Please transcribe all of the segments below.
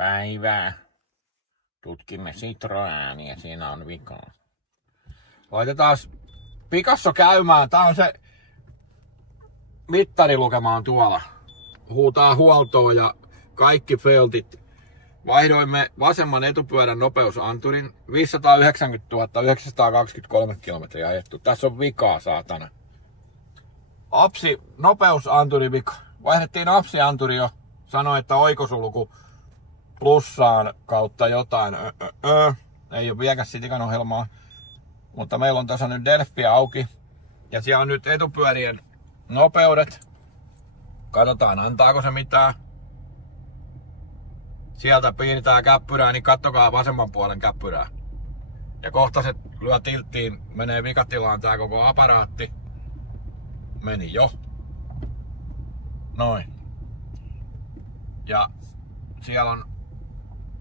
Päivää. Tutkimme Citroenia, siinä on vikaa. Laitetaan Picasso käymään. Tää on se mittarilukema on tuolla. Huutaa huoltoa ja kaikki feltit. Vaihdoimme vasemman etupyörän nopeusanturin. 590 923 kilometriä ajettu. Tässä on vikaa, saatana. Apsi nopeusanturi vika. Vaihdettiin apsianturi jo. Sanoi, että oikosulku plussaan kautta jotain. Ei ole vieläkäs Citikan ohjelmaa. Mutta meillä on tässä nyt Delphi auki. Ja siellä on nyt etupyörien nopeudet. Katsotaan, antaako se mitään. Sieltä piirtää käppyrää, niin kattokaa vasemman puolen käppyrää. Ja kohta se lyö tilttiin, menee vikatilaan tää koko aparaatti. Meni jo. Noin. Ja siellä on,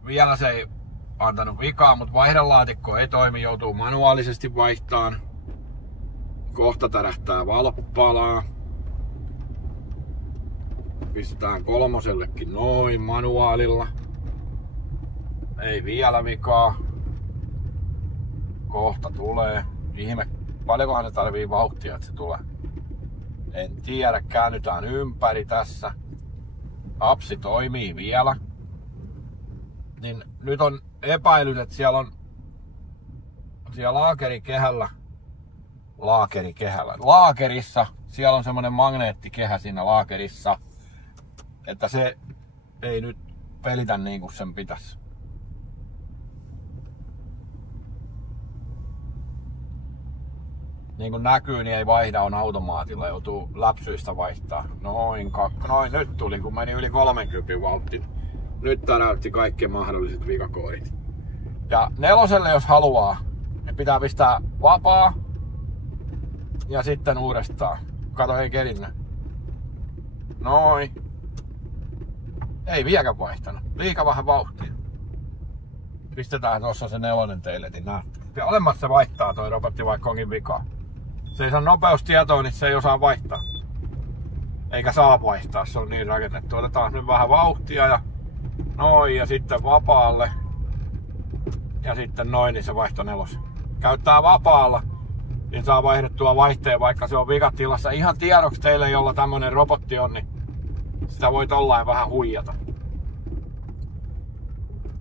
vielä se ei antanut vikaa, mutta vaihdelaatikko ei toimi, joutuu manuaalisesti vaihtaan. Kohta tärähtää valppalaa. Pistetään kolmosellekin noin manuaalilla. Ei vielä vikaa. Kohta tulee. Ihme, paljonkohan se tarvii vauhtia, että se tulee. En tiedä, käännytään ympäri tässä. Apsi toimii vielä. Niin nyt on epäilyt, että siellä on siellä laakerissa. Siellä on semmonen magneettikehä siinä laakerissa. Että se ei nyt pelitä niin kuin sen pitäisi. Niin kuin näkyy, niin ei vaihda, on automaatilla, joutuu läpsyistä vaihtaa. Noin nyt tuli, kun meni yli 30 vauhtiin. Nyt täräytti kaikki mahdolliset vikakoodit. Ja neloselle jos haluaa, niin pitää pistää vapaa. Ja sitten uudestaan. Kato, ei kerinnyt. Noin. Ei vieläkään vaihtanut. Liika vähän vauhtia. Pistetään tuossa se nelonen teille, niin näette. Ja olemassa se vaihtaa toi robotti, vaikka onkin vikaa. Se ei saa nopeustietoa, niin se ei osaa vaihtaa. Eikä saa vaihtaa, se on niin rakennettu. Otetaan nyt vähän vauhtia ja noin ja sitten vapaalle. Ja sitten noin, niin se vaihtoi nelosen. Käyttää vapaalla, niin saa vaihdettua vaihteen, vaikka se on vikatilassa. Ihan tiedoksi teille, jolla tämmönen robotti on, niin sitä voi tollain vähän huijata.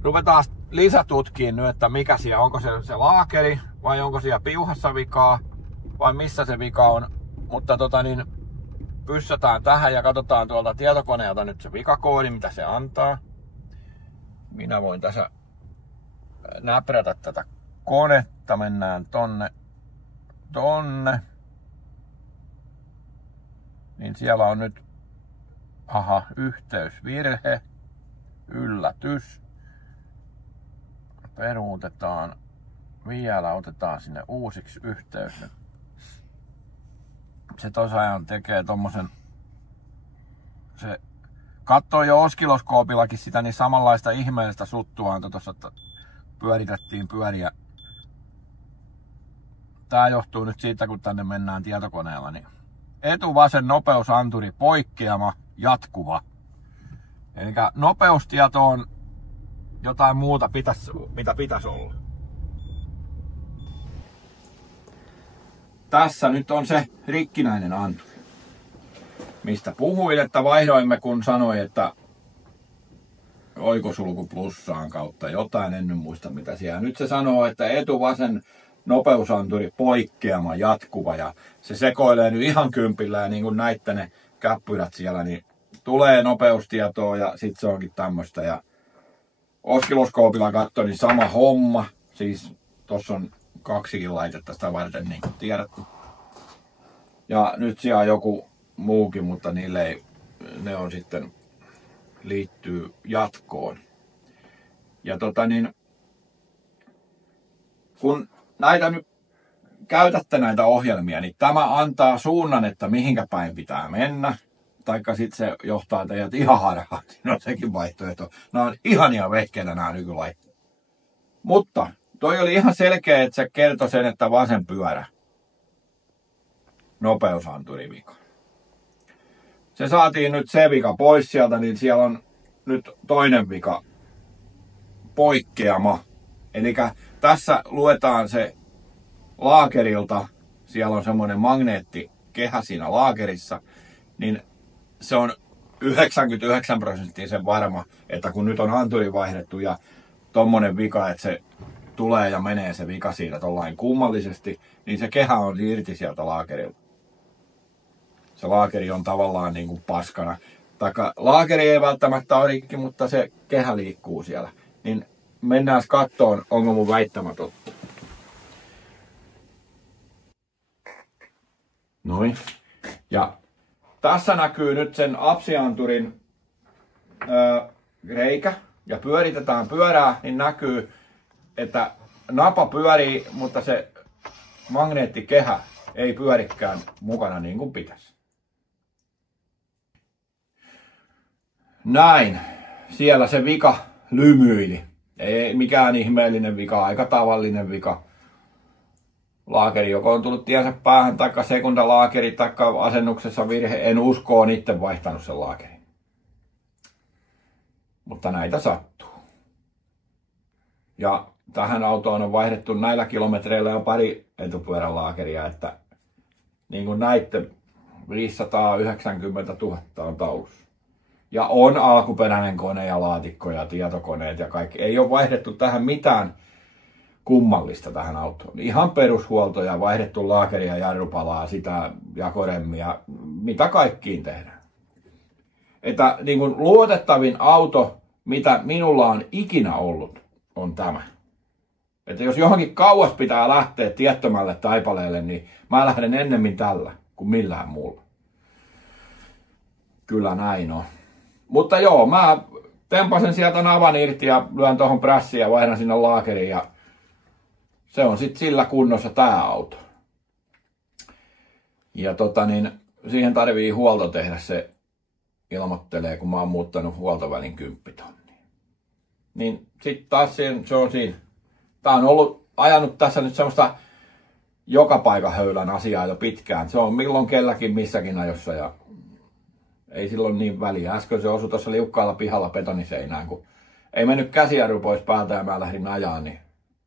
Ruvetaan lisätutkiin nyt, että mikä siellä, onko se laakeri vai onko siellä piuhassa vikaa vai missä se vika on. Mutta pyssätään tähän ja katsotaan tuolta tietokoneelta nyt se vikakoodi, mitä se antaa. Minä voin tässä näprätä tätä konetta, mennään tonne. Niin siellä on nyt, yhteysvirhe, yllätys. Peruutetaan vielä, otetaan sinne uusiksi yhteys. Se tosiaan tekee tommosen, se katsoo jo oskiloskoopillakin sitä, niin samanlaista ihmeellistä suttua tuossa, että pyöritettiin pyöriä. Tää johtuu nyt siitä, kun tänne mennään tietokoneella, niin etuvasen nopeusanturi poikkeama jatkuva. Eli nopeustieto on jotain muuta, mitä pitäisi olla. Tässä nyt on se rikkinäinen anturi. Mistä puhuin, että vaihdoimme, kun sanoi, että oikosulku plussaan kautta jotain, en nyt muista mitä siellä. Nyt se sanoo, että etuvasen nopeusanturi poikkeama jatkuva ja se sekoilee nyt ihan kympillä ja niin kuin näitte ne käppyrät siellä, niin tulee nopeustietoa ja sit se onkin tämmöstä ja oskiloskoopilla katsoin, niin sama homma, siis tossa on 2 laitetta sitä varten niin kuin tiedätte. Ja nyt siellä on joku muukin, mutta ne on sitten liittyy jatkoon. Ja kun näitä nyt käytätte näitä ohjelmia, niin tämä antaa suunnan, että mihinkä päin pitää mennä. Taikka sitten se johtaa teidät ihan harhaan. No sekin vaihtoehto. Nämä on ihania vehkeitä nämä nykylaitteet. Mutta toi oli ihan selkeä, että se kertoi sen, että vasen pyörä. Nopeusanturi vika. Se saatiin nyt se vika pois sieltä, niin siellä on nyt toinen vika poikkeama. Eli tässä luetaan se laakerilta, siellä on semmoinen magneettikehä siinä laakerissa, niin se on 99% varma, että kun nyt on anturi vaihdettu ja tommonen vika, että se tulee ja menee se vika siinä tollain kummallisesti, niin se kehä on irti sieltä laakerilta. Se laakeri on tavallaan niin kuin paskana. Taikka laakeri ei välttämättä ole rikki, mutta se kehä liikkuu siellä. Niin mennään kattoon, onko mun väittämä totta. Noin. Ja tässä näkyy nyt sen apsianturin reikä. Ja pyöritetään pyörää, niin näkyy, että napa pyörii, mutta se magneettikehä ei pyörikään mukana niin kuin pitäisi. Näin. Siellä se vika lymyili. Ei mikään ihmeellinen vika, aika tavallinen vika. Laakeri joko on tullut tiensä päähän, taikka sekundalaakeri, taikka asennuksessa virhe. En usko, on itse vaihtanut sen laakerin. Mutta näitä sattuu. Ja tähän autoon on vaihdettu näillä kilometreillä jo pari etupyörän laakeria, että niin kuin näitte, 590 000 on taulussa. Ja on alkuperäinen kone ja laatikko ja tietokoneet ja kaikki. Ei ole vaihdettu tähän mitään kummallista tähän autoon. Ihan perushuolto ja vaihdettu laakeria, jarrupalaa, sitä jakoremmia, mitä kaikkiin tehdään. Että niin kuin luotettavin auto, mitä minulla on ikinä ollut, on tämä. Että jos johonkin kauas pitää lähteä tiettömälle taipaleelle, niin mä lähden ennemmin tällä kuin millään muulla. Kyllä näin on. Mutta joo, mä tempasen sieltä navan irti ja lyön tuohon prässiin ja vaihdan sinne laakeriin ja se on sitten sillä kunnossa tää auto. Ja siihen tarvii huolto tehdä, se ilmoittelee, kun mä oon muuttanut huoltovälin 10 000. Niin sit taas se on siinä. Tää on ajanut tässä nyt semmoista joka paikan höylän asiaa jo pitkään. Se on milloin kelläkin missäkin ajossa ja ei silloin niin väliä. Äsken se osui tuossa liukkaalla pihalla betoniseinään, kun ei mennyt käsijarru pois päältä ja mä lähdin ajaa, niin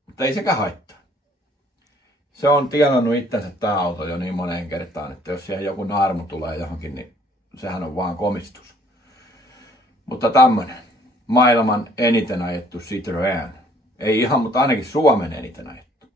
mutta ei sekään haittaa. Se on tienannut itsensä tää auto jo niin moneen kertaan, että jos siihen joku naarmu tulee johonkin, niin sehän on vaan komistus. Mutta tämmönen maailman eniten ajettu Citroën. Ei ihan, mutta ainakin Suomen eniten ajettu.